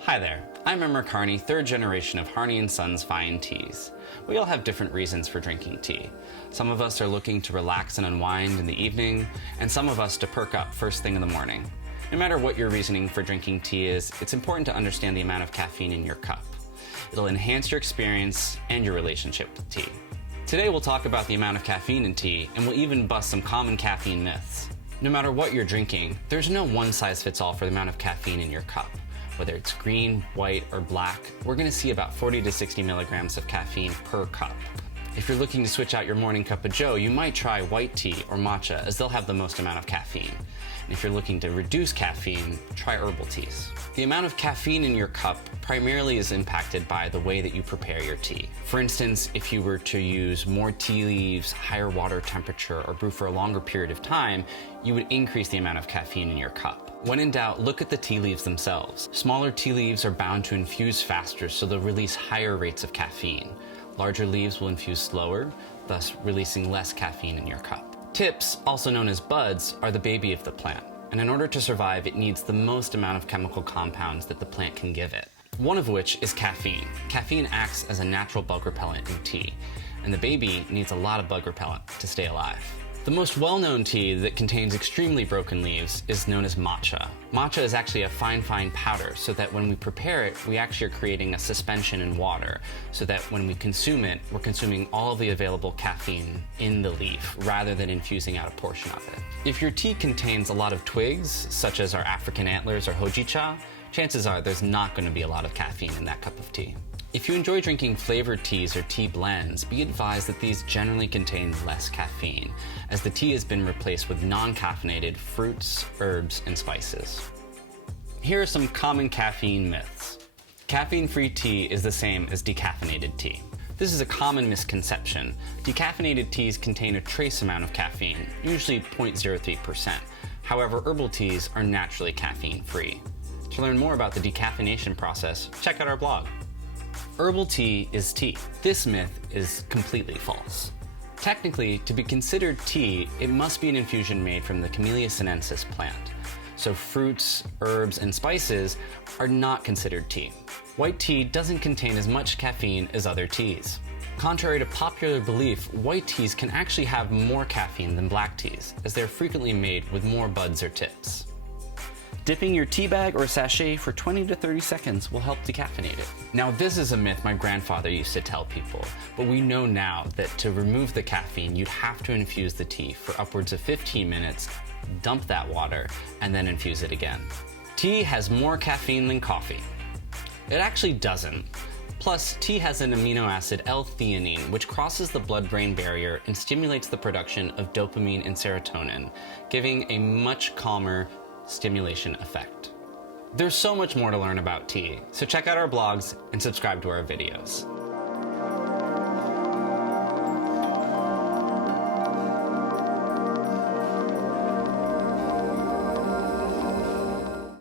Hi there, I'm Emeric Harney, third generation of Harney & Sons Fine Teas. We all have different reasons for drinking tea. Some of us are looking to relax and unwind in the evening, and some of us to perk up first thing in the morning. No matter what your reasoning for drinking tea is, it's important to understand the amount of caffeine in your cup. It'll enhance your experience and your relationship with tea. Today we'll talk about the amount of caffeine in tea, and we'll even bust some common caffeine myths. No matter what you're drinking, there's no one-size-fits-all for the amount of caffeine in your cup. Whether it's green, white, or black, we're going to see about 40 to 60 milligrams of caffeine per cup. If you're looking to switch out your morning cup of joe, you might try white tea or matcha, as they'll have the most amount of caffeine. And if you're looking to reduce caffeine, try herbal teas. The amount of caffeine in your cup primarily is impacted by the way that you prepare your tea. For instance, if you were to use more tea leaves, higher water temperature, or brew for a longer period of time, you would increase the amount of caffeine in your cup. When in doubt, look at the tea leaves themselves. Smaller tea leaves are bound to infuse faster, so they'll release higher rates of caffeine. Larger leaves will infuse slower, thus releasing less caffeine in your cup. Tips, also known as buds, are the baby of the plant, and in order to survive, it needs the most amount of chemical compounds that the plant can give it. One of which is caffeine. Caffeine acts as a natural bug repellent in tea, and the baby needs a lot of bug repellent to stay alive. The most well-known tea that contains extremely broken leaves is known as matcha. Matcha is actually a fine powder, so that when we prepare it, we actually are creating a suspension in water, so that when we consume it, we're consuming all of the available caffeine in the leaf, rather than infusing out a portion of it. If your tea contains a lot of twigs, such as our African antlers or hojicha, chances are there's not going to be a lot of caffeine in that cup of tea. If you enjoy drinking flavored teas or tea blends, be advised that these generally contain less caffeine, as the tea has been replaced with non-caffeinated fruits, herbs, and spices. Here are some common caffeine myths. Caffeine-free tea is the same as decaffeinated tea. This is a common misconception. Decaffeinated teas contain a trace amount of caffeine, usually 0.03%. However, herbal teas are naturally caffeine-free. To learn more about the decaffeination process, check out our blog. Herbal tea is tea. This myth is completely false. Technically, to be considered tea, it must be an infusion made from the Camellia sinensis plant. So fruits, herbs, and spices are not considered tea. White tea doesn't contain as much caffeine as other teas. Contrary to popular belief, white teas can actually have more caffeine than black teas, as they're frequently made with more buds or tips. Dipping your tea bag or sachet for 20 to 30 seconds will help decaffeinate it. Now, this is a myth my grandfather used to tell people, but we know now that to remove the caffeine, you'd have to infuse the tea for upwards of 15 minutes, dump that water, and then infuse it again. Tea has more caffeine than coffee. It actually doesn't. Plus, tea has an amino acid L-theanine, which crosses the blood-brain barrier and stimulates the production of dopamine and serotonin, giving a much calmer stimulation effect. There's so much more to learn about tea, so check out our blogs and subscribe to our videos.